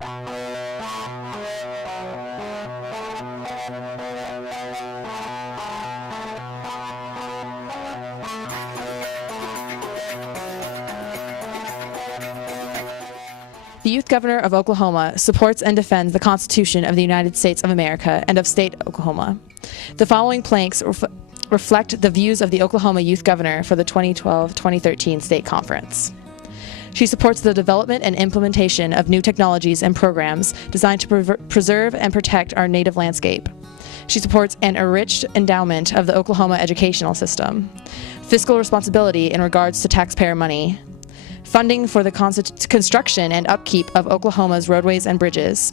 The Youth Governor of Oklahoma supports and defends the Constitution of the United States of America and of State Oklahoma. The following planks reflect the views of the Oklahoma Youth Governor for the 2012-2013 State Conference. She supports the development and implementation of new technologies and programs designed to preserve and protect our native landscape. She supports an enriched endowment of the Oklahoma educational system, fiscal responsibility in regards to taxpayer money, funding for the construction and upkeep of Oklahoma's roadways and bridges,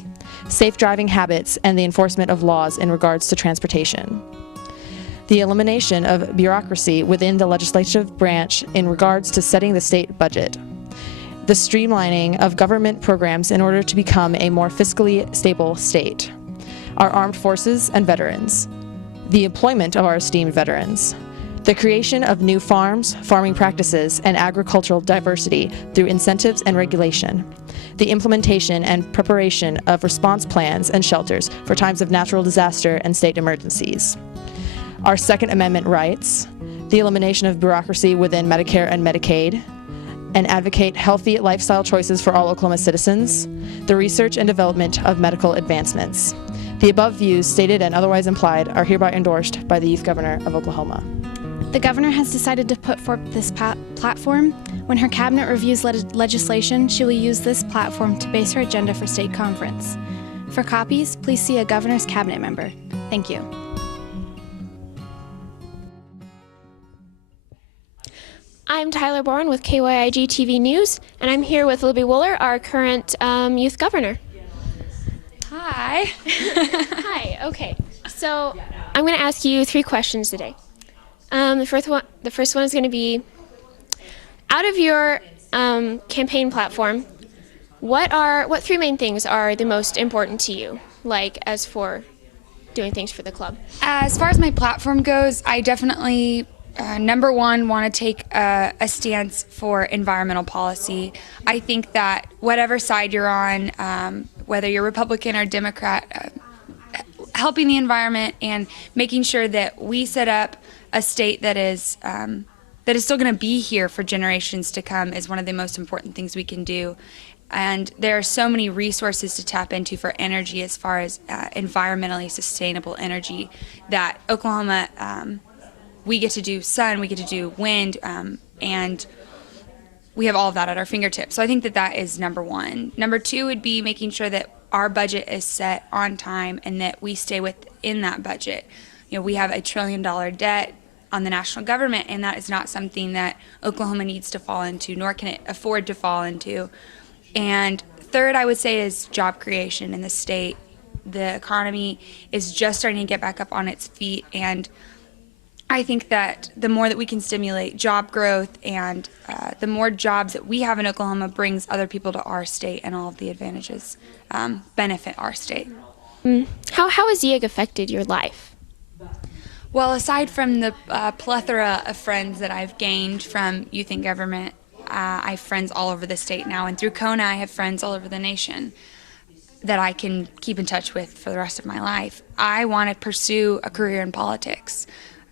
safe driving habits, and the enforcement of laws in regards to transportation. The elimination of bureaucracy within the legislative branch in regards to setting the state budget. The streamlining of government programs in order to become a more fiscally stable state. Our armed forces and veterans. The employment of our esteemed veterans. The creation of new farms, farming practices, and agricultural diversity through incentives and regulation. The implementation and preparation of response plans and shelters for times of natural disaster and state emergencies. Our Second Amendment rights. The elimination of bureaucracy within Medicare and Medicaid. And advocate healthy lifestyle choices for all Oklahoma citizens. The research and development of medical advancements. The above views, stated and otherwise implied, are hereby endorsed by the Youth Governor of Oklahoma. The governor has decided to put forth this platform. When her cabinet reviews legislation, she will use this platform to base her agenda for state conference. For copies, please see a governor's cabinet member. Thank you. I'm Tyler Bourne with KYIG-TV News, and I'm here with Libby Wooler, our current youth governor. Hi. Hi, okay. So I'm going to ask you 3 questions today. The first one is going to be, out of your campaign platform, what 3 main things are the most important to you, like as for doing things for the club? As far as my platform goes, I definitely, number one, want to take a stance for environmental policy. I think that whatever side you're on, whether you're Republican or Democrat, helping the environment and making sure that we set up a state that is still going to be here for generations to come is one of the most important things we can do. And there are so many resources to tap into for energy as far as environmentally sustainable energy that Oklahoma, we get to do sun, we get to do wind, and we have all of that at our fingertips. So I think that that is number one. Number two would be making sure that our budget is set on time and that we stay within that budget. You know, we have $1 trillion debt on the national government, and that is not something that Oklahoma needs to fall into, nor can it afford to fall into. And third, I would say, is job creation in the state. The economy is just starting to get back up on its feet, and I think that the more that we can stimulate job growth and the more jobs that we have in Oklahoma brings other people to our state, and all of the advantages benefit our state. How has YIG affected your life? Well, aside from the plethora of friends that I've gained from youth and government, I have friends all over the state now, and through Connie I have friends all over the nation that I can keep in touch with for the rest of my life. I want to pursue a career in politics.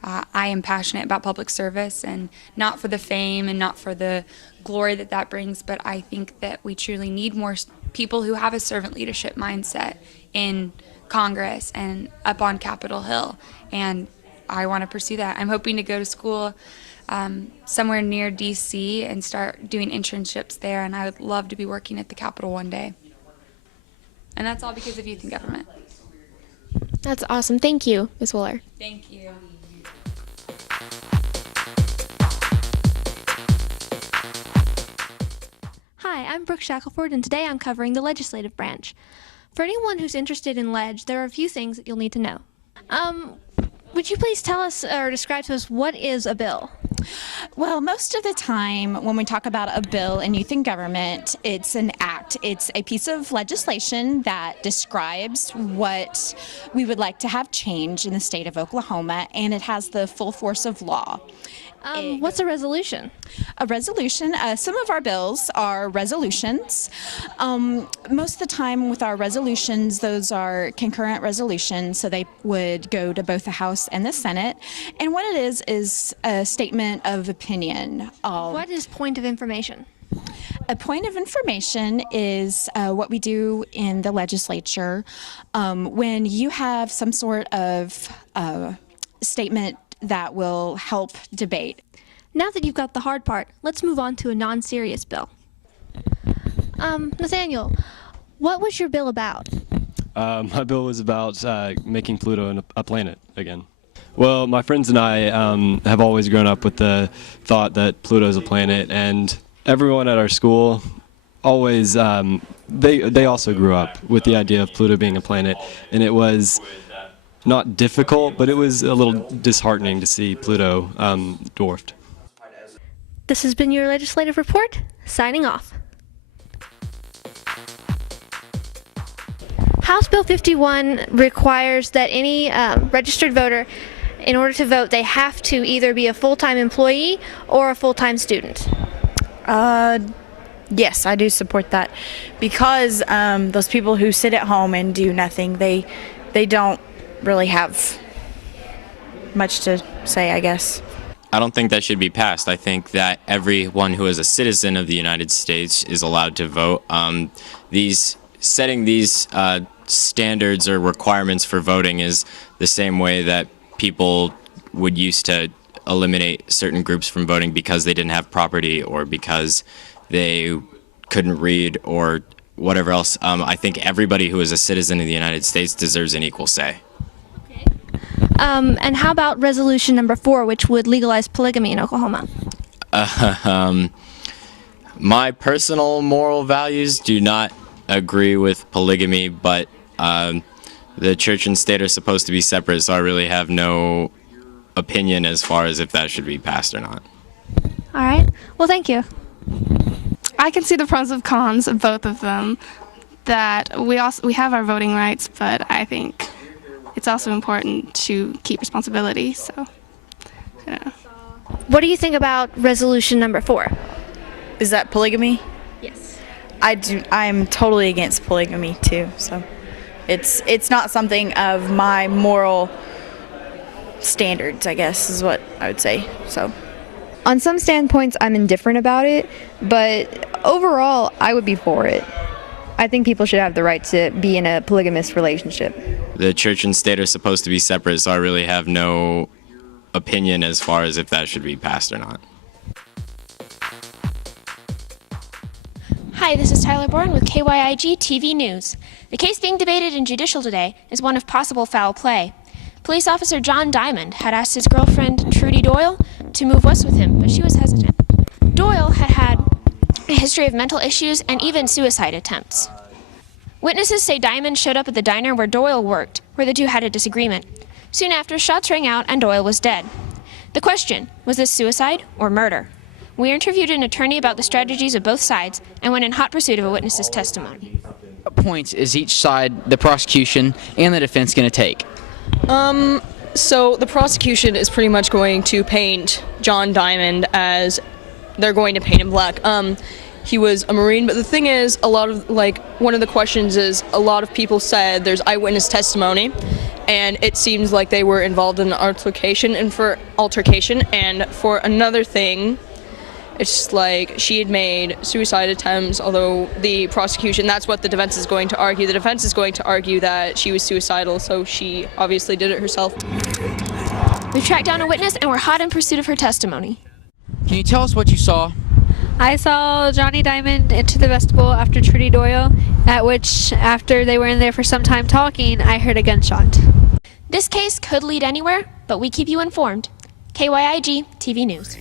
I am passionate about public service, and not for the fame and not for the glory that that brings, but I think that we truly need more people who have a servant leadership mindset in Congress and up on Capitol Hill, and I want to pursue that. I'm hoping to go to school somewhere near D.C. and start doing internships there, and I would love to be working at the Capitol one day. And that's all because of youth and government. That's awesome. Thank you, Ms. Wooler. Thank you. Hi, I'm Brooke Shackelford, and today I'm covering the legislative branch. For anyone who's interested in ledge, there are a few things that you'll need to know. Would you please tell us or describe to us what is a bill? Well, most of the time when we talk about a bill in youth and government, it's an act. It's a piece of legislation that describes what we would like to have change in the state of Oklahoma, and it has the full force of law. What's a resolution? A resolution, some of our bills are resolutions. Most of the time with our resolutions, those are concurrent resolutions, so they would go to both the House and the Senate. And what it is a statement of opinion. What is point of information? A point of information is what we do in the legislature when you have some sort of statement that will help debate. Now that you've got the hard part, let's move on to a non-serious bill. Nathaniel, what was your bill about? My bill was about making Pluto a planet again. Well, my friends and I have always grown up with the thought that Pluto is a planet, and everyone at our school always, they also grew up with the idea of Pluto being a planet, and it was not difficult, but it was a little disheartening to see Pluto dwarfed. This has been your legislative report, signing off. House Bill 51 requires that any registered voter, in order to vote, they have to either be a full-time employee or a full-time student. Yes, I do support that, because those people who sit at home and do nothing, they don't really have much to say, I guess. I don't think that should be passed. I think that everyone who is a citizen of the United States is allowed to vote. Setting these standards or requirements for voting is the same way that people would used to eliminate certain groups from voting because they didn't have property or because they couldn't read or whatever else. I think everybody who is a citizen of the United States deserves an equal say. And how about resolution number 4, which would legalize polygamy in Oklahoma? My personal moral values do not agree with polygamy, but the church and state are supposed to be separate, so I really have no opinion as far as if that should be passed or not. All right. Well, thank you. I can see the pros and cons of both of them. That we have our voting rights, but I think it's also important to keep responsibility. So, yeah. What do you think about resolution number 4? Is that polygamy? Yes. I'm totally against polygamy too. So, it's not something of my moral standards, I guess, is what I would say. So. On some standpoints, I'm indifferent about it, but overall, I would be for it. I think people should have the right to be in a polygamous relationship. The church and state are supposed to be separate, so I really have no opinion as far as if that should be passed or not. Hi, this is Tyler Bourne with KYIG-TV News. The case being debated in judicial today is one of possible foul play. Police officer John Diamond had asked his girlfriend, Trudy Doyle, to move west with him, but she was hesitant. Doyle had a history of mental issues and even suicide attempts. Witnesses say Diamond showed up at the diner where Doyle worked, where the two had a disagreement. Soon after, shots rang out and Doyle was dead. The question, was this suicide or murder? We interviewed an attorney about the strategies of both sides and went in hot pursuit of a witness's testimony. What points is each side, the prosecution and the defense, going to take? So the prosecution is pretty much going to paint John Diamond as they're going to paint him black. He was a Marine, but the thing is, one of the questions is a lot of people said there's eyewitness testimony, and it seems like they were involved in an altercation. And for another thing, it's just like she had made suicide attempts, although the prosecution, that's what the defense is going to argue. The defense is going to argue that she was suicidal, so she obviously did it herself. We tracked down a witness and we're hot in pursuit of her testimony. Can you tell us what you saw? I saw Johnny Diamond enter the vestibule after Trudy Doyle, at which, after they were in there for some time talking, I heard a gunshot. This case could lead anywhere, but we keep you informed. KYIG-TV News.